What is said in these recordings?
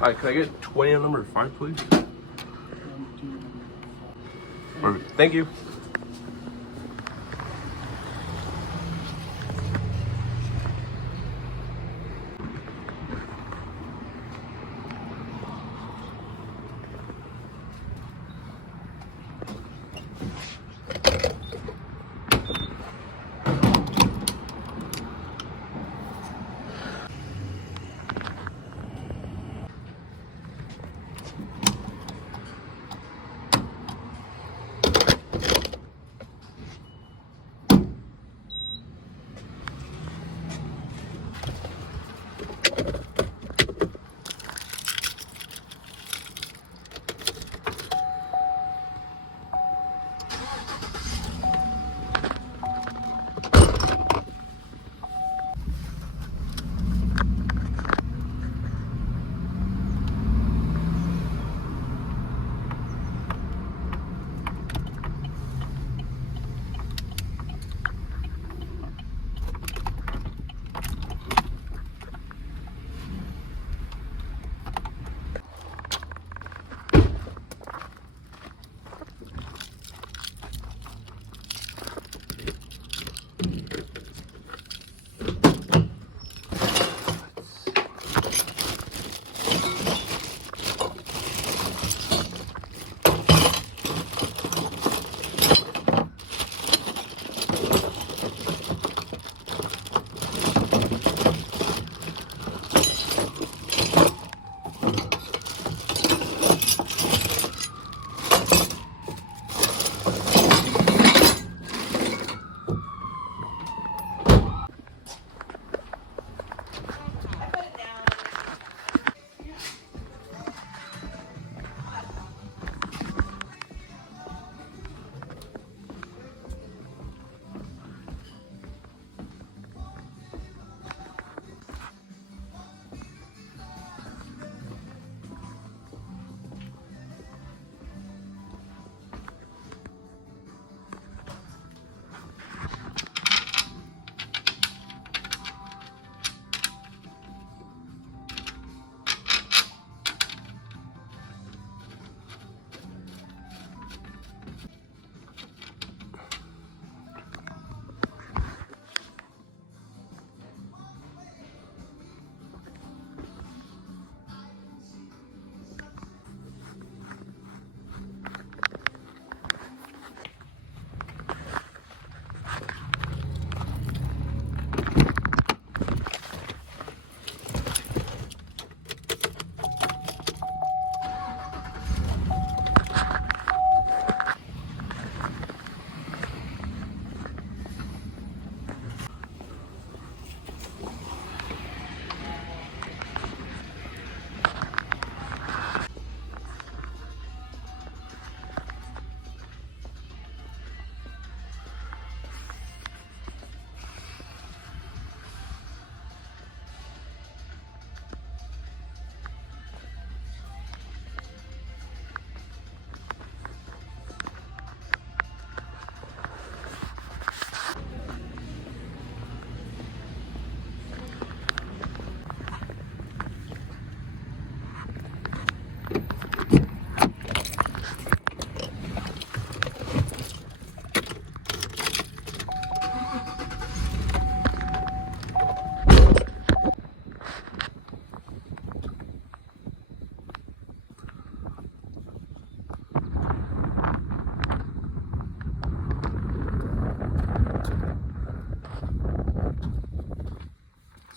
Hi, can I get 20 on number 5, please? Perfect. Thank you.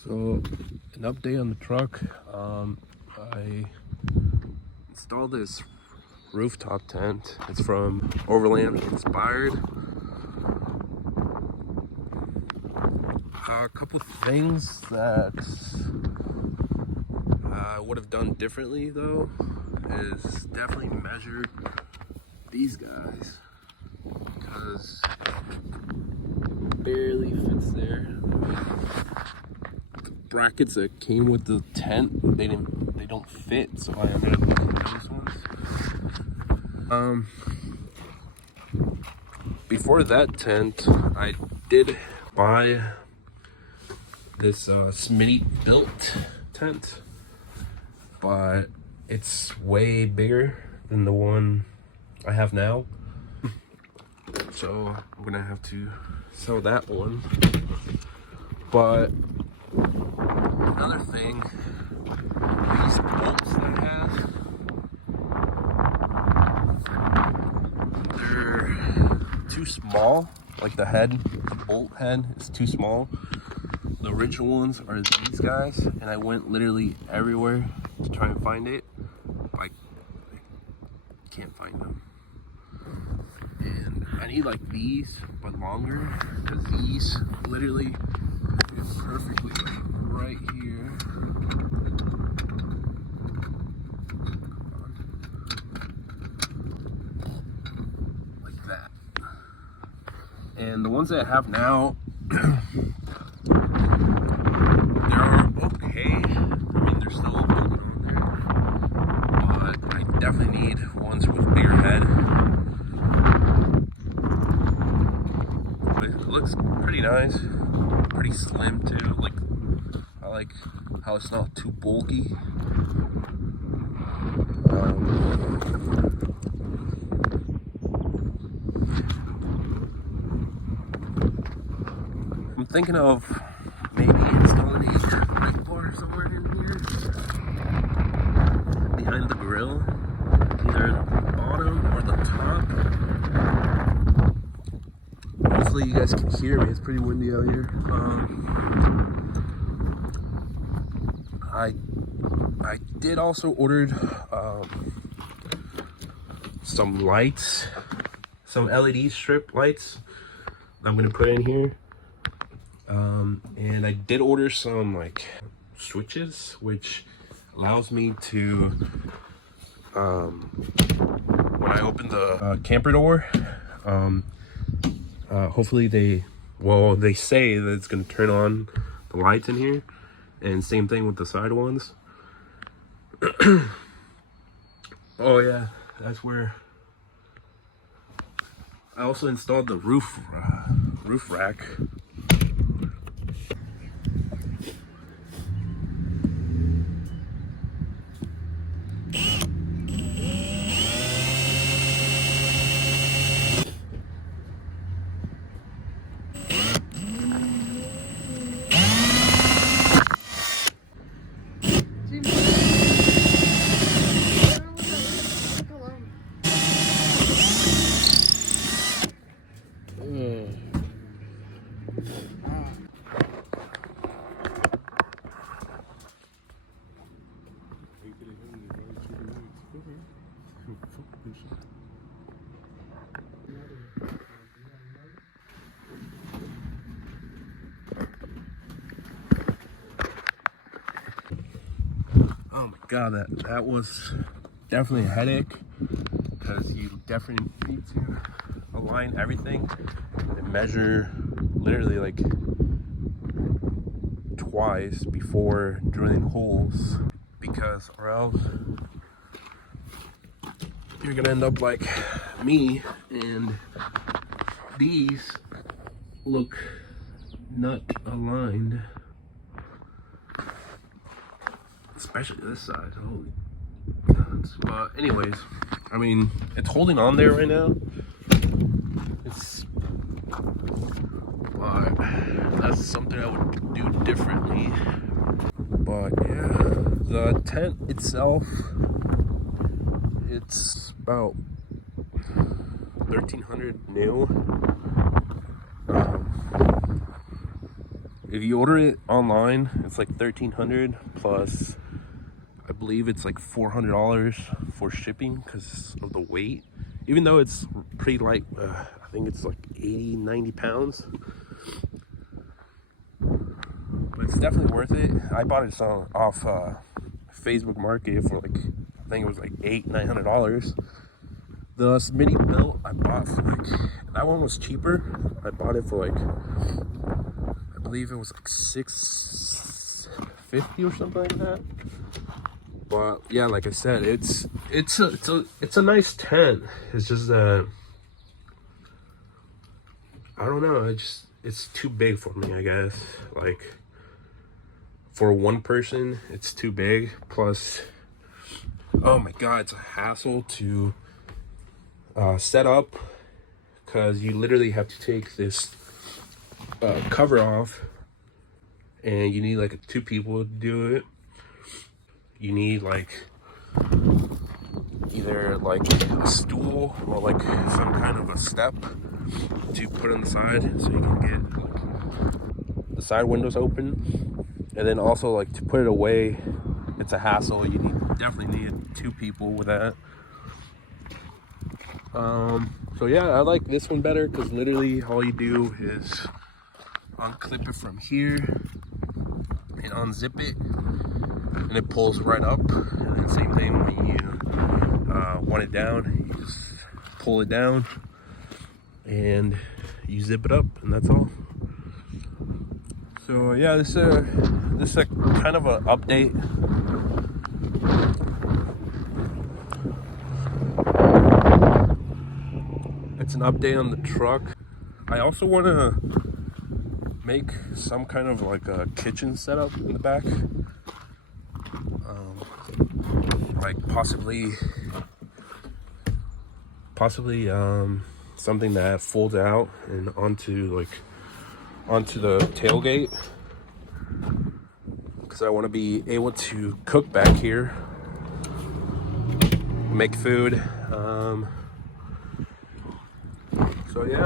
So, an update on the truck. I installed this rooftop tent. It's from Overland Inspired. A couple things that I would have done differently though is definitely measured these guys, because barely fits there. The brackets that came with the tent, they don't fit, so I ended up using these ones. Before that tent, I did buy this Smitty built tent. but it's way bigger than the one I have now. So I'm gonna have to sell that one. But another thing, these bolts that I have, they're too small. Like the head, the bolt head is too small. The original ones are these guys, and I went literally everywhere to try and find it. I can't find them. And I need like these, but longer, because these literally fit perfectly like right here. Like that. And the ones that I have now, they're okay. I mean, they're still holding on there. But I definitely need ones with bigger head. But it looks pretty nice. Pretty slim too. Like, I like how it's not too bulky. I'm thinking of maybe installing a brake bar somewhere in here behind the grill, either the bottom or the top. Hopefully you guys can hear me. It's pretty windy out here. I did also ordered some lights, some LED strip lights I'm gonna put in here. And I did order some like switches, which allows me to, when I open the camper door, hopefully they say that it's gonna turn on the lights in here, and same thing with the side ones. Oh yeah, that's where I also installed the roof rack. Oh my god, that was definitely a headache, because you definitely need to align everything and measure literally like twice before drilling holes, because or else you're gonna end up like me, and these look not aligned. Especially this side, holy God. But anyways, I mean, it's holding on there right now. But that's something I would do differently. But yeah, the tent itself, it's about 1,300 new. If you order it online, it's like 1,300 plus, I believe it's like $400 for shipping because of the weight. Even though it's pretty light, I think it's like 80, 90 pounds. But it's definitely worth it. I bought it off Facebook Market for like, I think it was like $800-900. The mini belt I bought for like, that one was cheaper. I bought it for like, I believe it was like $650 or something like that. But yeah, like I said, it's a nice tent. It's just that I don't know. It's too big for me, I guess. Like for one person, it's too big. Plus, Oh my god, it's a hassle to set up, because you literally have to take this cover off, and you need like 2 people to do it. You need like either like a stool or like some kind of a step to put on the side so you can get like the side windows open. And then also like to put it away, it's a hassle. You definitely need 2 people with that. So yeah, I like this one better because literally all you do is unclip it from here and unzip it, and it pulls right up. And then same thing when you want it down, you just pull it down and you zip it up, and that's all. So yeah, this is a kind of an update. It's an update on the truck. I also want to make some kind of like a kitchen setup in the back. Like possibly something that folds out and onto the tailgate, because I want to be able to cook back here, make food. So yeah.